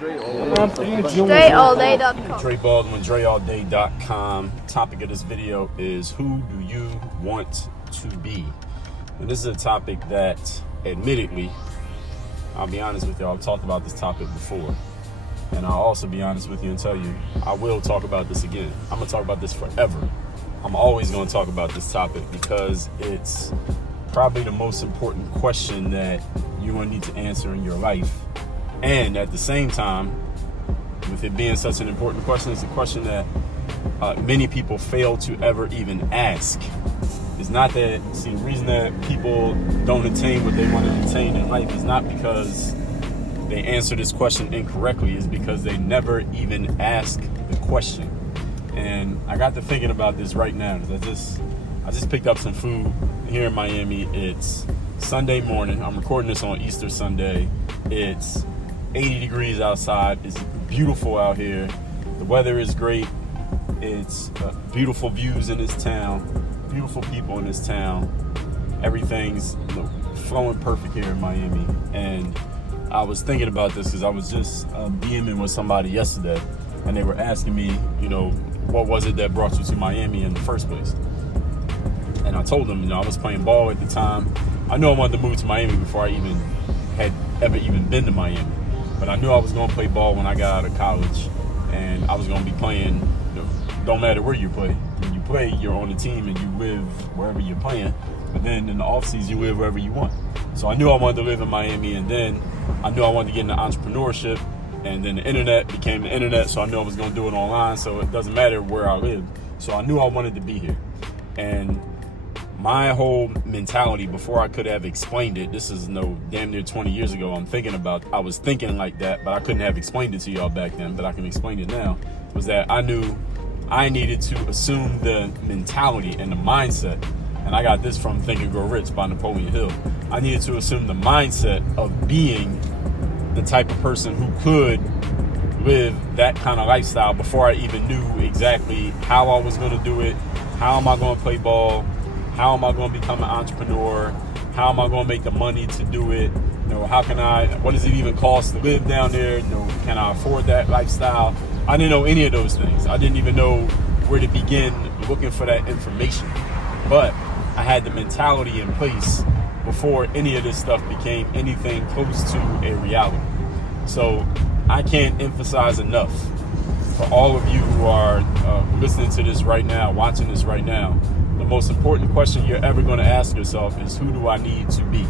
DreAllDay.com. Dre Baldwin, DreAllDay.com. Topic of this video is, who do you want to be? And this is a topic that, admittedly, I'll be honest with you, I've talked about this topic before. And I'll also be honest with you and tell you, I will talk about this again. I'm going to talk about this forever. I'm always going to talk about this topic because it's probably the most important question that you're going to need to answer in your life. And at the same time, with it being such an important question, it's a question that many people fail to ever even ask. It's not that, the reason that people don't attain what they want to attain in life is not because they answer this question incorrectly, it's because they never even ask the question. And I got to thinking about this right now because I just picked up some food here in Miami. It's Sunday morning. I'm recording this on Easter Sunday. It's 80 degrees outside. It's beautiful out here. The weather is great. It's beautiful views in this town, beautiful people in this town. Everything's flowing perfect here in Miami. And I was thinking about this because I was just DMing with somebody yesterday, and they were asking me, what was it that brought you to Miami in the first place? And I told them, I was playing ball at the time. I knew I wanted to move to Miami before I even had ever been to Miami. But I knew I was going to play ball when I got out of college, and I was going to be playing. Don't matter where you play. When you play, you're on the team and you live wherever you're playing. But then in the offseason, you live wherever you want. So I knew I wanted to live in Miami, and then I knew I wanted to get into entrepreneurship. And then the internet became the internet, so I knew I was going to do it online, so it doesn't matter where I live. So I knew I wanted to be here. And my whole mentality, before I could have explained it, this is damn near 20 years ago, I was thinking like that, but I couldn't have explained it to y'all back then, but I can explain it now, was that I knew I needed to assume the mentality and the mindset. And I got this from Think and Grow Rich by Napoleon Hill. I needed to assume the mindset of being the type of person who could live that kind of lifestyle before I even knew exactly how I was going to do it. How am I going to play ball? How am I going to become an entrepreneur? How am I going to make the money to do it? What does it even cost to live down there? Can I afford that lifestyle? I didn't know any of those things. I didn't even know where to begin looking for that information. But I had the mentality in place before any of this stuff became anything close to a reality. So I can't emphasize enough for all of you who are listening to this right now, watching this right now, the most important question you're ever going to ask yourself is, who do I need to be?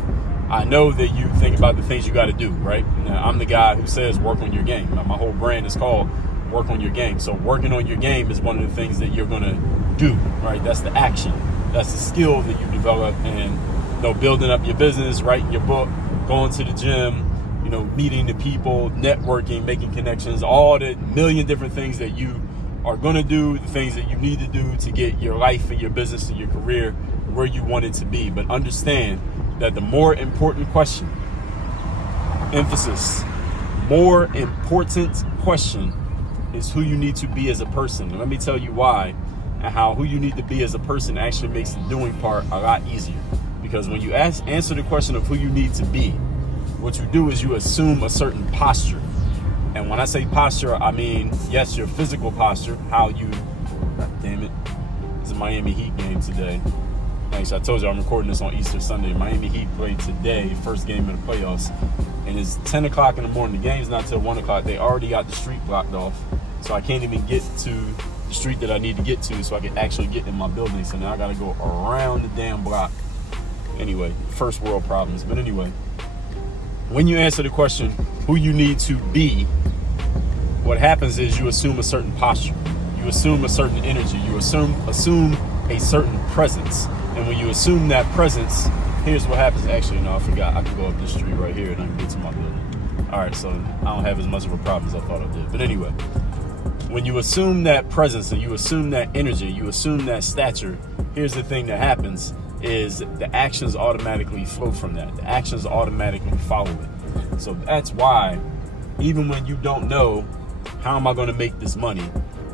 I know that you think about the things you got to do, right? Now, I'm the guy who says work on your game. My whole brand is called work on your game. So working on your game is one of the things that you're going to do, right? That's the action. That's the skill that you develop. And building up your business, writing your book, going to the gym, meeting the people, networking, making connections, all the million different things that you are going to do, the things that you need to do to get your life and your business and your career where you want it to be. But understand that the more important question, emphasis, more important question is who you need to be as a person. And let me tell you why, and how who you need to be as a person actually makes the doing part a lot easier. Because when you answer the question of who you need to be, what you do is you assume a certain posture. And when I say posture, I mean, yes, your physical posture, God damn it, it's a Miami Heat game today. Actually, I told you I'm recording this on Easter Sunday. Miami Heat played today, first game of the playoffs. And it's 10 o'clock in the morning. The game's not till 1 o'clock. They already got the street blocked off. So I can't even get to the street that I need to get to so I can actually get in my building. So now I got to go around the damn block. Anyway, first world problems. But anyway, when you answer the question, who you need to be, what happens is you assume a certain posture. You assume a certain energy. You assume a certain presence. And when you assume that presence, here's what happens. Actually, no, I forgot. I can go up this street right here and I can get to my building. All right, so I don't have as much of a problem as I thought I did. But anyway, when you assume that presence and you assume that energy, you assume that stature, here's the thing that happens is the actions automatically flow from that. The actions automatically follow it. So that's why, even when you don't know, how am I going to make this money?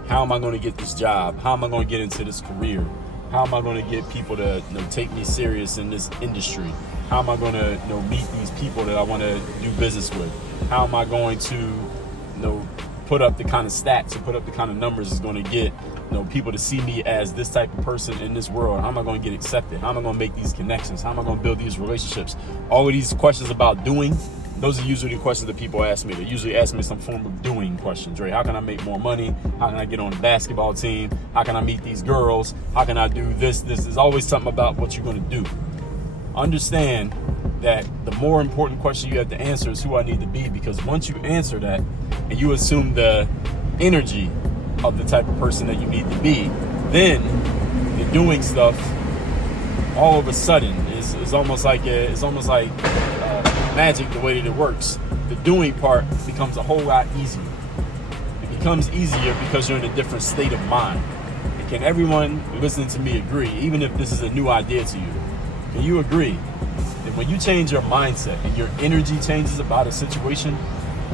How am I going to get this job? How am I going to get into this career? How am I going to get people to take me serious in this industry? How am I going to meet these people that I want to do business with? How am I going to put up the kind of stats or put up the kind of numbers is going to get people to see me as this type of person in this world? How am I going to get accepted? How am I going to make these connections? How am I going to build these relationships? All of these questions about doing, those are usually the questions that people ask me. They usually ask me some form of doing question. Dre, how can I make more money? How can I get on the basketball team? How can I meet these girls? How can I do this? There's always something about what you're going to do. Understand that the more important question you have to answer is who I need to be, because once you answer that and you assume the energy of the type of person that you need to be, then the doing stuff all of a sudden is almost like magic the way that it works. The doing part becomes a whole lot easier. It becomes easier because you're in a different state of mind. And can everyone listening to me agree, even if this is a new idea to you, can you agree that when you change your mindset and your energy changes about a situation,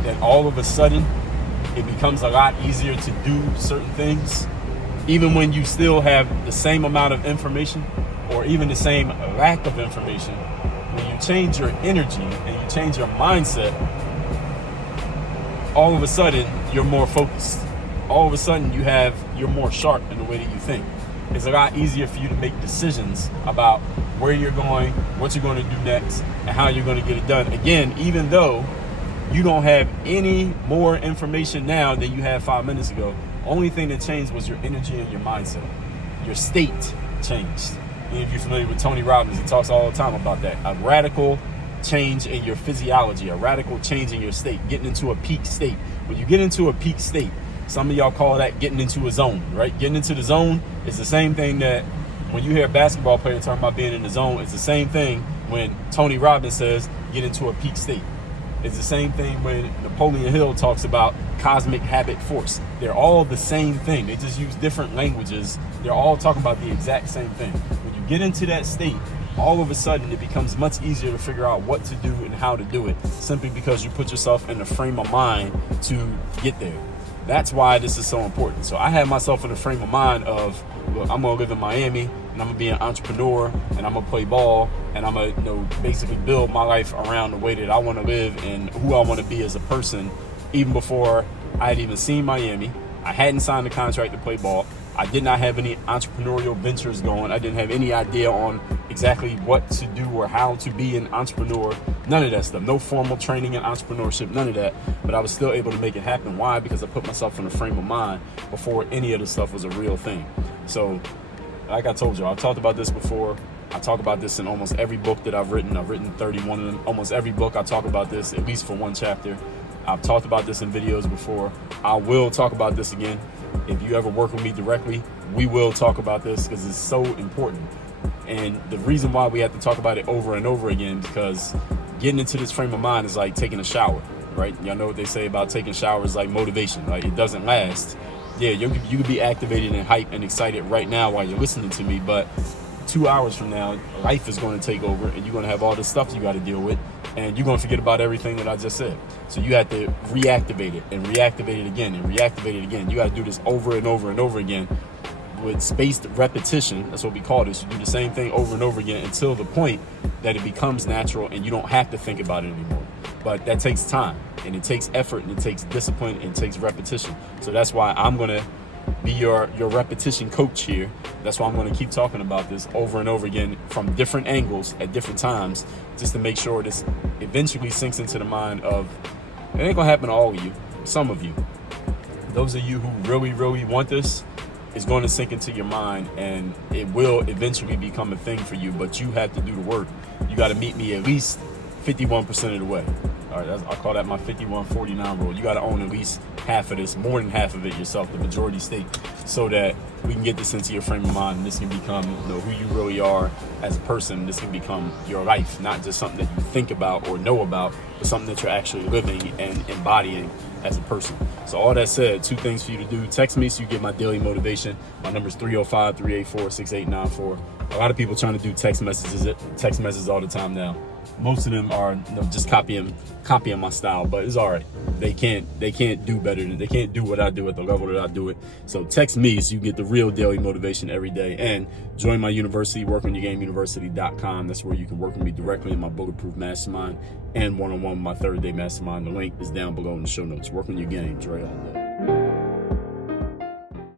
then all of a sudden it becomes a lot easier to do certain things, even when you still have the same amount of information or even the same lack of information? When you change your energy and you change your mindset, all of a sudden you're more focused. All of a sudden you're more sharp in the way that you think. It's a lot easier for you to make decisions about where you're going, what you're going to do next, and how you're going to get it done. Again, even though you don't have any more information now than you had 5 minutes ago, only thing that changed was your energy and your mindset. Your state changed. If you're familiar with Tony Robbins, he talks all the time about that. A radical change in your physiology, a radical change in your state, getting into a peak state. When you get into a peak state, some of y'all call that getting into a zone, right? Getting into the zone is the same thing that when you hear a basketball player talking about being in the zone, it's the same thing when Tony Robbins says get into a peak state. It's the same thing when Napoleon Hill talks about cosmic habit force. They're all the same thing. They just use different languages. They're all talking about the exact same thing. When you get into that state, all of a sudden it becomes much easier to figure out what to do and how to do it, simply because you put yourself in a frame of mind to get there. That's why this is so important. So I had myself in a frame of mind of, look, I'm going to live in Miami and I'm going to be an entrepreneur and I'm going to play ball and I'm going to basically build my life around the way that I want to live and who I want to be as a person. Even before I had even seen Miami, I hadn't signed a contract to play ball. I did not have any entrepreneurial ventures going. I didn't have any idea on exactly what to do or how to be an entrepreneur. None of that stuff. No formal training in entrepreneurship, none of that. But I was still able to make it happen. Why? Because I put myself in a frame of mind before any of this stuff was a real thing. So, like I told you, I've talked about this before. I talk about this in almost every book that I've written. I've written 31 of them. Almost every book I talk about this, at least for one chapter. I've talked about this in videos before. I will talk about this again. If you ever work with me directly, we will talk about this because it's so important. And the reason why we have to talk about it over and over again is because getting into this frame of mind is like taking a shower, right? Y'all know what they say about taking showers, like motivation, right? It doesn't last. Yeah, you could be activated and hyped and excited right now while you're listening to me, but 2 hours from now, life is going to take over and you're going to have all this stuff you got to deal with and you're going to forget about everything that I just said. So you have to reactivate it and reactivate it again and reactivate it again. You got to do this over and over and over again with spaced repetition. That's what we call this. You do the same thing over and over again until the point that it becomes natural and you don't have to think about it anymore. But that takes time and it takes effort and it takes discipline and it takes repetition. So that's why I'm going to be your repetition coach here. That's why I'm going to keep talking about this over and over again from different angles at different times, just to make sure this eventually sinks into the mind of, it ain't going to happen to all of you, some of you. Those of you who really, really want this, it's going to sink into your mind and it will eventually become a thing for you, but you have to do the work. You got to meet me at least 51% of the way. All right, I call that my 51-49 rule. You got to own at least half of this, more than half of it yourself, the majority stake, so that we can get this into your frame of mind and this can become who you really are as a person. This can become your life, not just something that you think about or know about, but something that you're actually living and embodying as a person. So all that said, 2 things for you to do. Text me so you get my daily motivation. My number is 305-384-6894. A lot of people trying to do text messages all the time now. Most of them are just copying my style, but it's all right. They can't do better they can't do what I do at the level that I do it. So text me so you get the real daily motivation every day. And join my university, workonyourgameuniversity.com. That's where you can work with me directly in my Bulletproof Mastermind and one-on-one with my 30-day mastermind. The link is down below in the show notes. Work on your game, Dre.